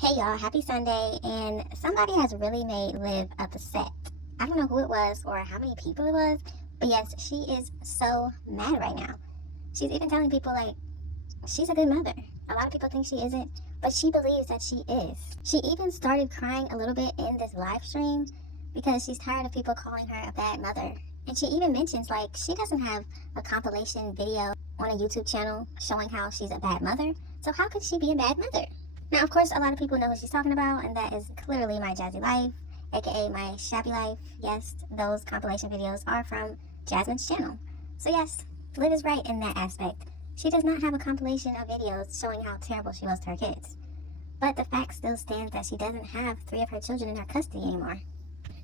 Hey y'all, happy Sunday, and somebody has really made Liv upset. I don't know who it was or how many people it was, but yes, she is so mad right now. She's even telling people like she's a good mother. A lot of people think she isn't, but she believes that she is. She even started crying a little bit in this live stream because she's tired of people calling her a bad mother. And she even mentions like she doesn't have a compilation video on a YouTube channel showing how she's a bad mother. So how could she be a bad mother? Now, of course, a lot of people know who she's talking about, and that is clearly my Jazzy life, aka my shabby life. Yes, those compilation videos are from Jasmine's channel. So yes, Liv is right in that aspect. She does not have a compilation of videos showing how terrible she was to her kids. But the fact still stands that she doesn't have 3 of her children in her custody anymore.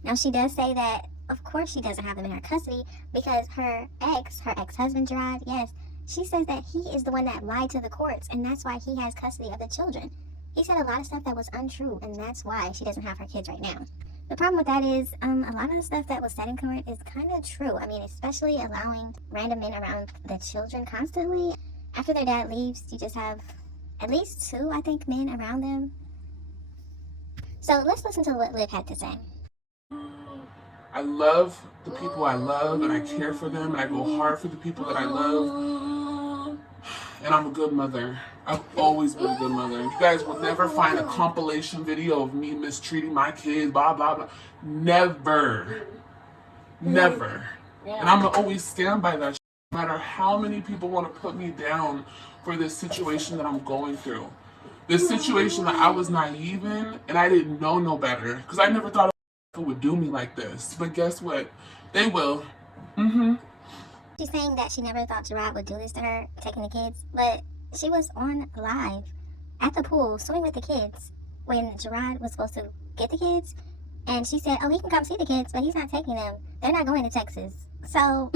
Now, she does say that, of course, she doesn't have them in her custody because her ex-husband, Gerard, yes, she says that he is the one that lied to the courts, and that's why he has custody of the children. He said a lot of stuff that was untrue, and that's why she doesn't have her kids right now. The problem with that is a lot of the stuff that was said in court is kind of true. I mean, especially allowing random men around the children constantly. After their dad leaves, you just have at least 2, I think, men around them. So let's listen to what Liv had to say. I love the people I love, and I care for them, and I go hard for the people that I love. And I'm a good mother. I've always been a good mother. You guys will never find a compilation video of me mistreating my kids, blah, blah, blah. Never. Never. And I'm going to always stand by that. No matter how many people want to put me down for this situation that I'm going through. This situation that I was naive in, and I didn't know no better. Because I never thought would do me like this. But guess what? They will. She's saying that she never thought Gerard would do this to her, taking the kids, but she was on live at the pool swimming with the kids when Gerard was supposed to get the kids, and she said, oh, he can come see the kids, but he's not taking them. They're not going to Texas. So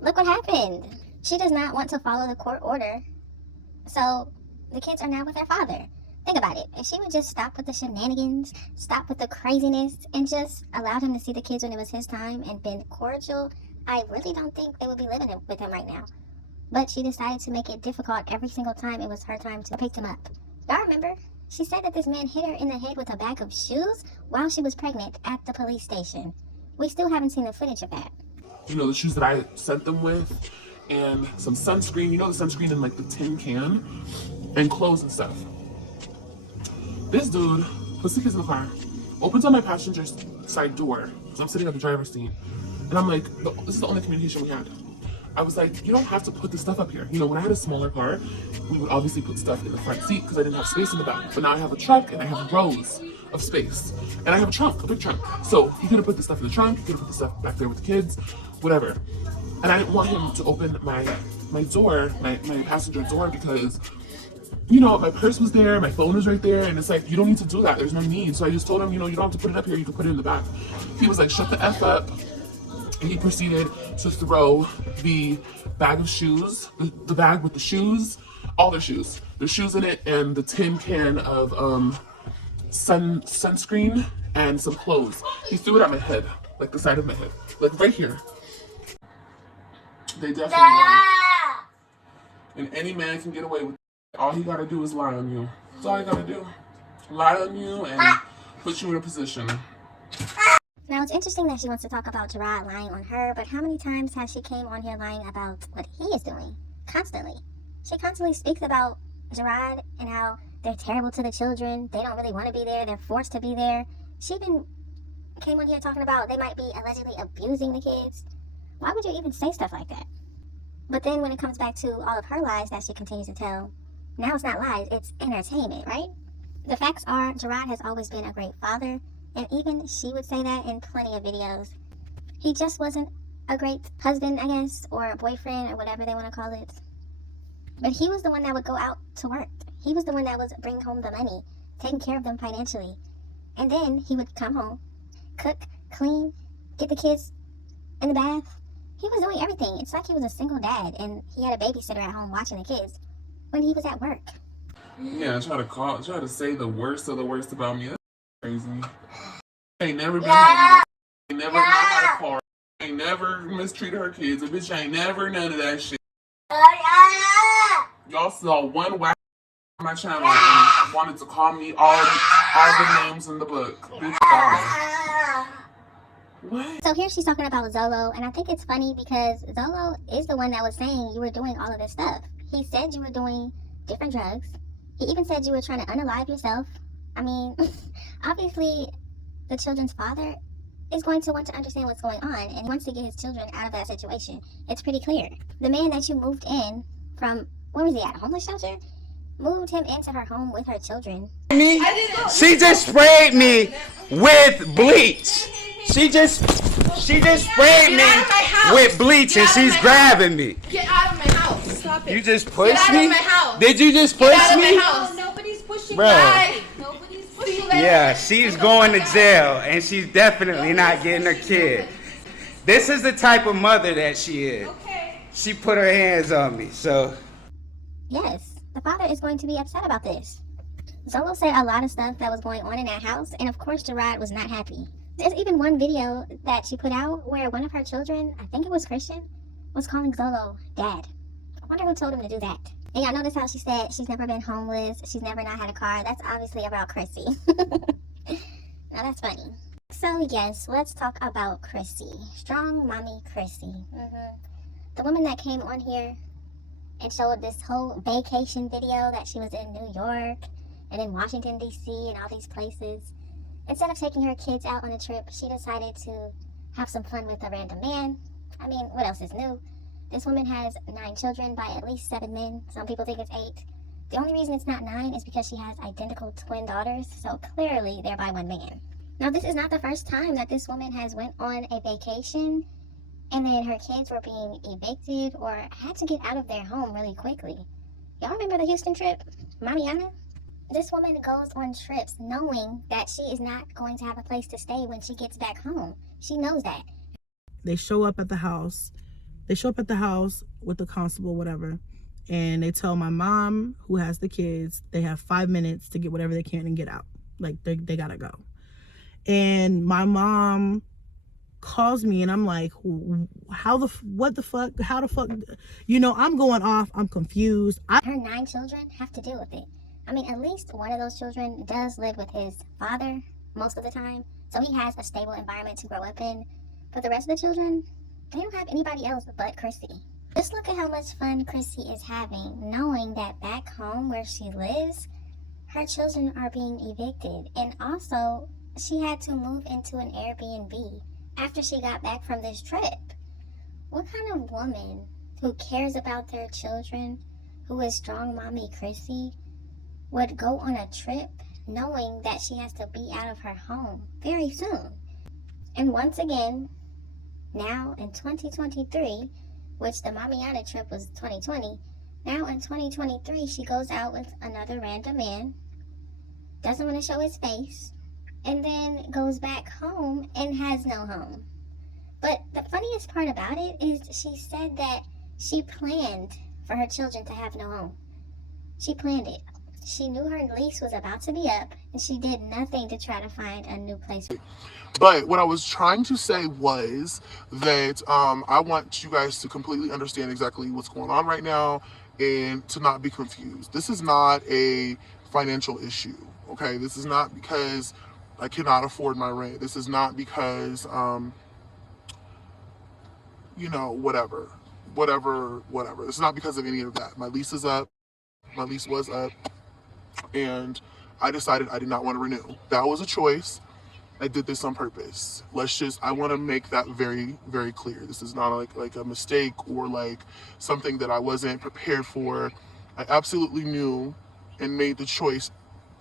look what happened. She does not want to follow the court order, so the kids are now with their father. Think about it. If she would just stop with the shenanigans, stop with the craziness, and just allowed him to see the kids when it was his time and been cordial, I really don't think they would be living with him right now. But she decided to make it difficult every single time it was her time to pick them up. Y'all remember? She said that this man hit her in the head with a bag of shoes while she was pregnant at the police station. We still haven't seen the footage of that. You know, the shoes that I sent them with, and some sunscreen. You know, the sunscreen in like the tin can, and clothes and stuff. This dude puts the kids in the car, opens on my passenger side door, because I'm sitting at the driver's seat, and I'm like, this is the only communication we had. I was like, you don't have to put this stuff up here. You know, when I had a smaller car, we would obviously put stuff in the front seat because I didn't have space in the back. But now I have a truck and I have rows of space. And I have a trunk, a big trunk. So he could have put the stuff in the trunk, he could have put the stuff back there with the kids, whatever. And I didn't want him to open my door, my passenger door, because you know, my purse was there, my phone was right there, and it's like, you don't need to do that, there's no need. So I just told him, you know, you don't have to put it up here, you can put it in the back. He was like, shut the F up, and he proceeded to throw the bag of shoes, the bag with the shoes, all the shoes in it, and the tin can of sunscreen and some clothes. He threw it at my head, like the side of my head, like right here. They definitely won. And any man can get away with it. All he gotta do is lie on you. That's all he gotta do. Lie on you and put you in a position. Now, it's interesting that she wants to talk about Gerard lying on her, but how many times has she came on here lying about what he is doing? Constantly. She constantly speaks about Gerard and how they're terrible to the children. They don't really want to be there. They're forced to be there. She even came on here talking about they might be allegedly abusing the kids. Why would you even say stuff like that? But then when it comes back to all of her lies that she continues to tell, now it's not lies, it's entertainment, right? The facts are, Gerard has always been a great father, and even she would say that in plenty of videos. He just wasn't a great husband, I guess, or boyfriend, or whatever they want to call it. But he was the one that would go out to work. He was the one that was bringing home the money, taking care of them financially. And then he would come home, cook, clean, get the kids in the bath. He was doing everything. It's like he was a single dad, and he had a babysitter at home watching the kids when he was at work. Yeah, try to say the worst of the worst about me. That's crazy. I ain't never been home. Ain't never not had a car. Ain't never mistreated her kids. A bitch ain't never none of that shit. Y'all saw one whack my channel and wanted to call me all the names in the book. Bitch, bye. What? So here she's talking about Zolo, and I think it's funny because Zolo is the one that was saying you were doing all of this stuff. He said you were doing different drugs. He even said you were trying to unalive yourself. I mean, obviously, the children's father is going to want to understand what's going on, and he wants to get his children out of that situation. It's pretty clear. The man that you moved in from, where was he at, a homeless shelter? Moved him into her home with her children. She just sprayed me with bleach. She just sprayed me with bleach and she's grabbing me. Get out of my house. Stop it. You just pushed Get out me? of my house. Did you just push Get out of me? my house. Nobody's pushing Bro. me. Nobody's pushing me. Yeah, she's going to jail and she's definitely not getting her kid. This is the type of mother that she is. She put her hands on me, so. Yes, the father is going to be upset about this. Zolo said a lot of stuff that was going on in that house, and of course Gerard was not happy. There's even one video that she put out where one of her children, I think it was Christian, was calling Zolo dad. I wonder who told him to do that. And y'all notice how she said she's never been homeless, she's never not had a car. That's obviously about Chrissy. Now that's funny. So yes, let's talk about Chrissy. Strongmommy Chrissy. The woman that came on here and showed this whole vacation video that she was in New York and in Washington, D.C. and all these places. Instead of taking her kids out on a trip, she decided to have some fun with a random man. I mean, what else is new? This woman has 9 children by at least 7 men. Some people think it's 8. The only reason it's not 9 is because she has identical twin daughters, so clearly they're by one man. Now, this is not the first time that this woman has went on a vacation and then her kids were being evicted or had to get out of their home really quickly. Y'all remember the Houston trip? Mamiana? This woman goes on trips knowing that she is not going to have a place to stay when she gets back home. She knows that. They show up at the house. They show up at the house with the constable, whatever. And they tell my mom, who has the kids, they have 5 minutes to get whatever they can and get out. Like, they gotta go. And my mom calls me and I'm like, what the fuck, how the fuck, you know, I'm going off, I'm confused. Her 9 children have to deal with it. I mean, at least one of those children does live with his father most of the time, so he has a stable environment to grow up in. But the rest of the children, they don't have anybody else but Chrissy. Just look at how much fun Chrissy is having, knowing that back home where she lives, her children are being evicted. And also, she had to move into an Airbnb after she got back from this trip. What kind of woman who cares about their children, who is Strongmommy Chrissy, would go on a trip knowing that she has to be out of her home very soon? And once again, now in 2023, which the Mamiana trip was 2020, now in 2023 she goes out with another random man, doesn't want to show his face, and then goes back home and has no home. But the funniest part about it is she said that she planned for her children to have no home. She planned it. She knew her lease was about to be up, and she did nothing to try to find a new place. But what I was trying to say was that I want you guys to completely understand exactly what's going on right now and to not be confused. This is not a financial issue, okay? This is not because I cannot afford my rent. This is not because, you know, whatever. It's not because of any of that. My lease is up. My lease was up. And I decided I did not want to renew. That was a choice. I did this on purpose. I want to make that very, very clear. This is not like a mistake or like something that I wasn't prepared for. I absolutely knew and made the choice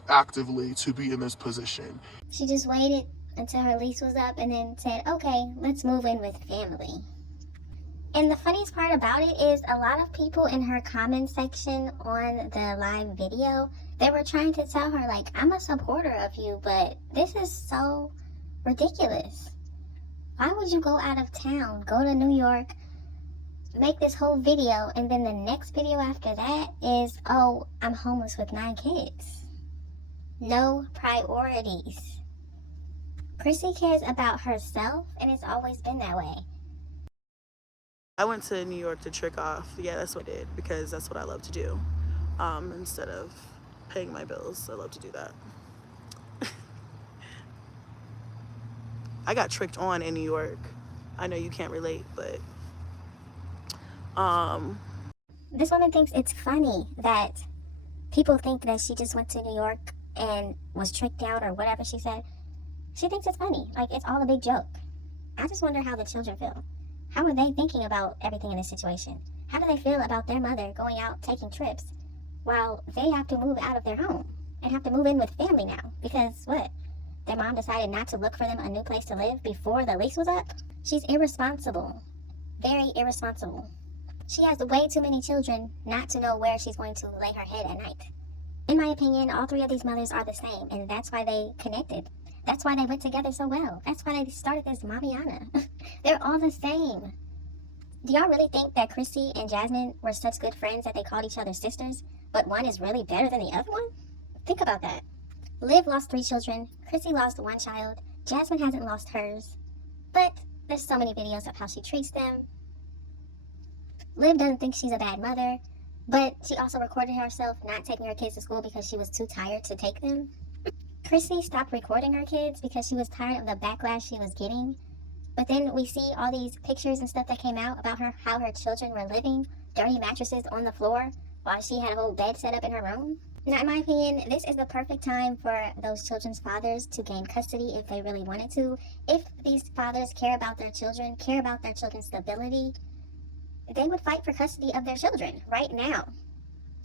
actively to be in this position. She just waited until her lease was up and then said, okay, let's move in with family. And the funniest part about it is a lot of people in her comment section on the live video, they were trying to tell her, like, I'm a supporter of you, but this is so ridiculous. Why would you go out of town, go to New York, make this whole video, and then the next video after that is, oh, I'm homeless with 9 kids. No priorities. Chrissy cares about herself, and it's always been that way. I went to New York to trick off. Yeah, that's what I did because that's what I love to do. Instead of paying my bills. I love to do that. I got tricked on in New York. I know you can't relate, but This woman thinks it's funny that people think that she just went to New York and was tricked out or whatever she said. She thinks it's funny. Like, it's all a big joke. I just wonder how the children feel. How are they thinking about everything in this situation? How do they feel about their mother going out taking trips while they have to move out of their home and have to move in with family now? Because what? Their mom decided not to look for them a new place to live before the lease was up? She's irresponsible. Very irresponsible. She has way too many children not to know where she's going to lay her head at night. In my opinion, all three of these mothers are the same, and that's why they connected. That's why they went together so well. That's why they started this Mamiana. They're all the same. Do y'all really think that Chrissy and Jasmine were such good friends that they called each other sisters, but one is really better than the other one? Think about that. Liv lost 3 children, Chrissy lost 1 child, Jasmine hasn't lost hers. But there's so many videos of how she treats them. Liv doesn't think she's a bad mother, but she also recorded herself not taking her kids to school because she was too tired to take them. Chrissy stopped recording her kids because she was tired of the backlash she was getting. But then we see all these pictures and stuff that came out about her, how her children were living, dirty mattresses on the floor, while she had a whole bed set up in her room. Now, in my opinion, this is the perfect time for those children's fathers to gain custody if they really wanted to. If these fathers care about their children, care about their children's stability, they would fight for custody of their children right now.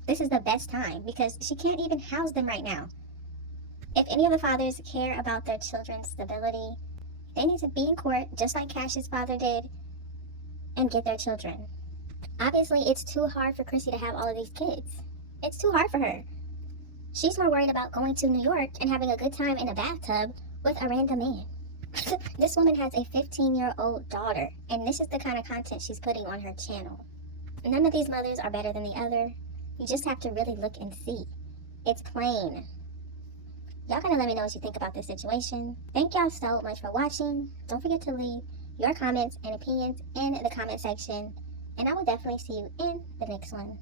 This is the best time because she can't even house them right now. If any of the fathers care about their children's stability, they need to be in court just like Cash's father did and get their children. Obviously, it's too hard for Chrissy to have all of these kids. It's too hard for her. She's more worried about going to New York and having a good time in a bathtub with a random man. This woman has a 15-year-old daughter, and this is the kind of content she's putting on her channel. None of these mothers are better than the other. You just have to really look and see. It's plain. Y'all gotta let me know what you think about this situation. Thank y'all so much for watching. Don't forget to leave your comments and opinions in the comment section, and I will definitely see you in the next one.